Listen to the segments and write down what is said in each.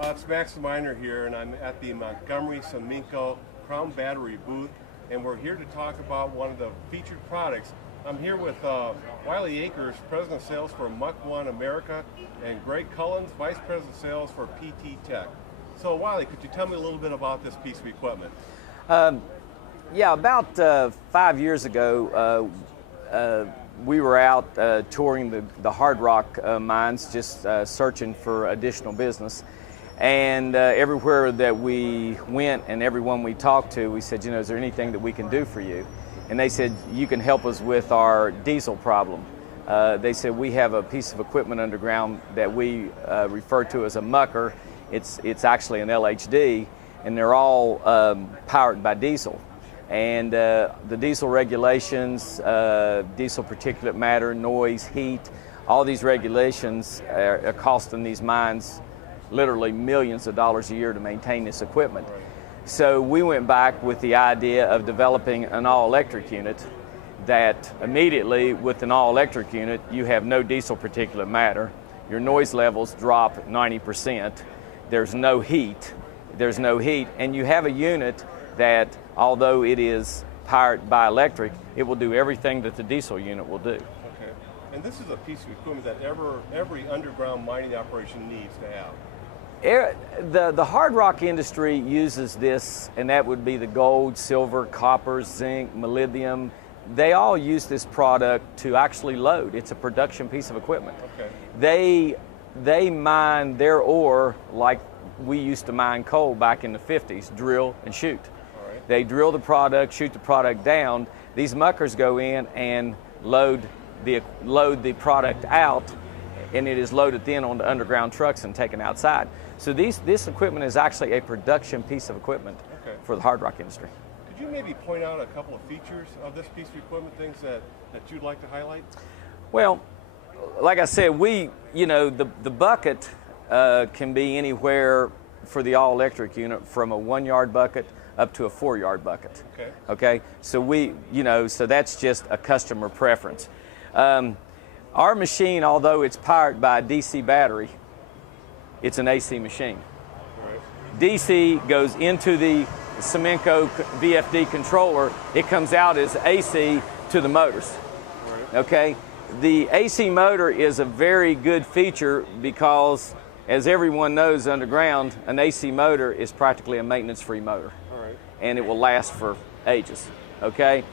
It's Max the Miner here, and I'm at the Montgomery Semenco Crown Battery booth, and we're here to talk about one of the featured products. I'm here with Wiley Akers, President of Sales for Muck1 America, and Greg Cullens, Vice President of Sales for PT Tech. So Wiley, could you tell me a little bit about this piece of equipment? Yeah, about 5 years ago, we were out touring the hard rock mines, just searching for additional business. And everywhere that we went and everyone we talked to, we said, you know, is there anything that we can do for you? And they said, you can help us with our diesel problem. They said, we have a piece of equipment underground that we refer to as a mucker. It's actually an LHD, and they're all powered by diesel. And the diesel regulations, diesel particulate matter, noise, heat, all these regulations are costing these mines literally millions of dollars a year to maintain this equipment. Right. So we went back with the idea of developing an all-electric unit that immediately, with an all-electric unit, you have no diesel particulate matter, your noise levels drop 90%, there's no heat, and you have a unit that, although it is powered by electric, it will do everything that the diesel unit will do. Okay. And this is a piece of equipment that every underground mining operation needs to have. The hard rock industry uses this, and that would be the gold, silver, copper, zinc, molybdenum. They all use this product to actually load. It's a production piece of equipment. Okay. They mine their ore like we used to mine coal back in the 50s, drill and shoot. All right. They drill the product, shoot the product down. These muckers go in and load the product out, and it is loaded then onto underground trucks and taken outside. So this equipment is actually a production piece of equipment for the hard rock industry. Could you maybe point out a couple of features of this piece of equipment, things that you'd like to highlight? Well, like I said, the bucket can be anywhere for the all-electric unit from a 1-yard bucket up to a 4-yard bucket. Okay. Okay. So so that's just a customer preference. Our machine, although it's powered by a DC battery, it's an AC machine. Right. DC goes into the Semenco VFD controller. It comes out as AC to the motors. Right. Okay. The AC motor is a very good feature because, as everyone knows underground, an AC motor is practically a maintenance-free motor. All right. And it will last for ages. Okay.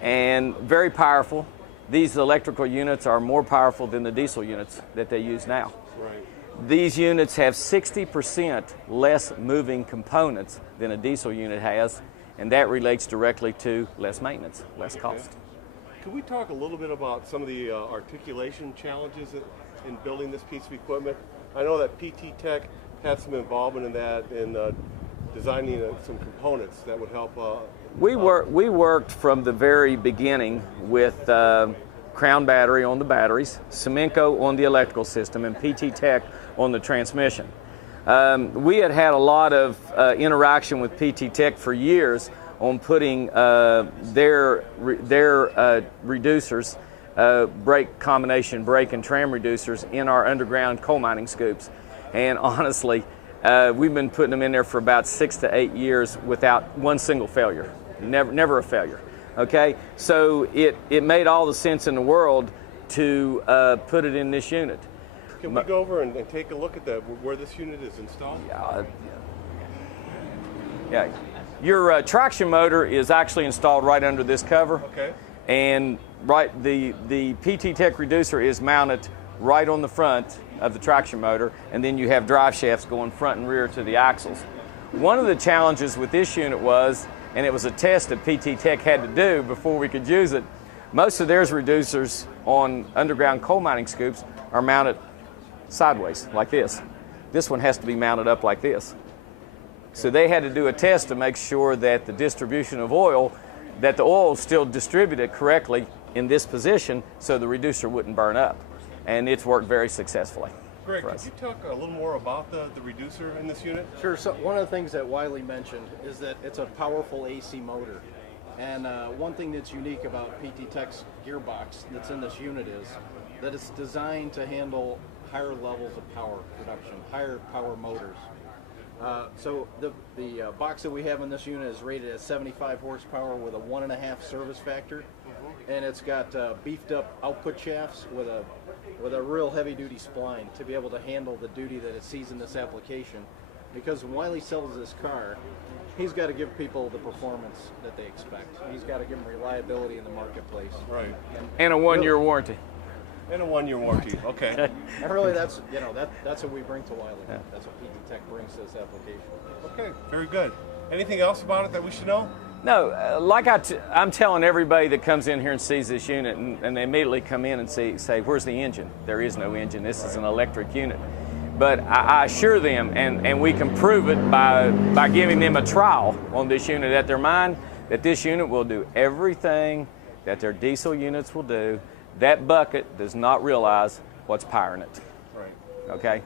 And very powerful. These electrical units are more powerful than the diesel units that they use now. Right. These units have 60% less moving components than a diesel unit has, and that relates directly to less maintenance, less cost. Could we talk a little bit about some of the articulation challenges in building this piece of equipment? I know that PT Tech had some involvement in that, in designing some components that would help. We worked from the very beginning with Crown Battery on the batteries, Semenco on the electrical system, and PT Tech on the transmission. We had a lot of interaction with PT Tech for years on putting their reducers, combination brake and tram reducers, in our underground coal mining scoops. And honestly, we've been putting them in there for about 6 to 8 years without one single failure. Never a failure. Okay, so it made all the sense in the world to put it in this unit. Can we go over and take a look at where this unit is installed? Yeah. Your traction motor is actually installed right under this cover. Okay. And the PT Tech reducer is mounted right on the front of the traction motor, and then you have drive shafts going front and rear to the axles. One of the challenges with this unit was, and it was a test that PT Tech had to do before we could use it, most of their reducers on underground coal mining scoops are mounted sideways, like this. This one has to be mounted up like this. So they had to do a test to make sure that the distribution of oil, that the oil still distributed correctly in this position so the reducer wouldn't burn up. And it's worked very successfully. Greg, could you talk a little more about the reducer in this unit? Sure. So one of the things that Wiley mentioned is that it's a powerful AC motor. And one thing that's unique about PT Tech's gearbox that's in this unit is that it's designed to handle higher levels of power production, higher power motors. So the box that we have in this unit is rated at 75 horsepower with a 1.5 service factor, and it's got beefed up output shafts with a real heavy duty spline to be able to handle the duty that it sees in this application. Because when Wiley sells this car, he's got to give people the performance that they expect. He's got to give them reliability in the marketplace. Right. And a 1-year warranty. And a 1-year warranty. Okay. And really, that's what we bring to Wiley. Yeah. That's what PT Tech brings to this application. Okay. Very good. Anything else about it that we should know? No, like I'm telling everybody that comes in here and sees this unit, and they immediately come in and say, where's the engine? There is no engine. This is an electric unit. But I assure them, and we can prove it by giving them a trial on this unit at their mine, that this unit will do everything that their diesel units will do. That bucket does not realize what's powering it. Right. Okay?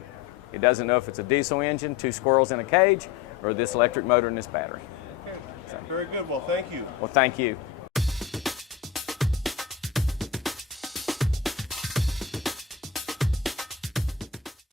It doesn't know if it's a diesel engine, 2 squirrels in a cage, or this electric motor and this battery. Okay. Very good. Well, thank you. Well, thank you.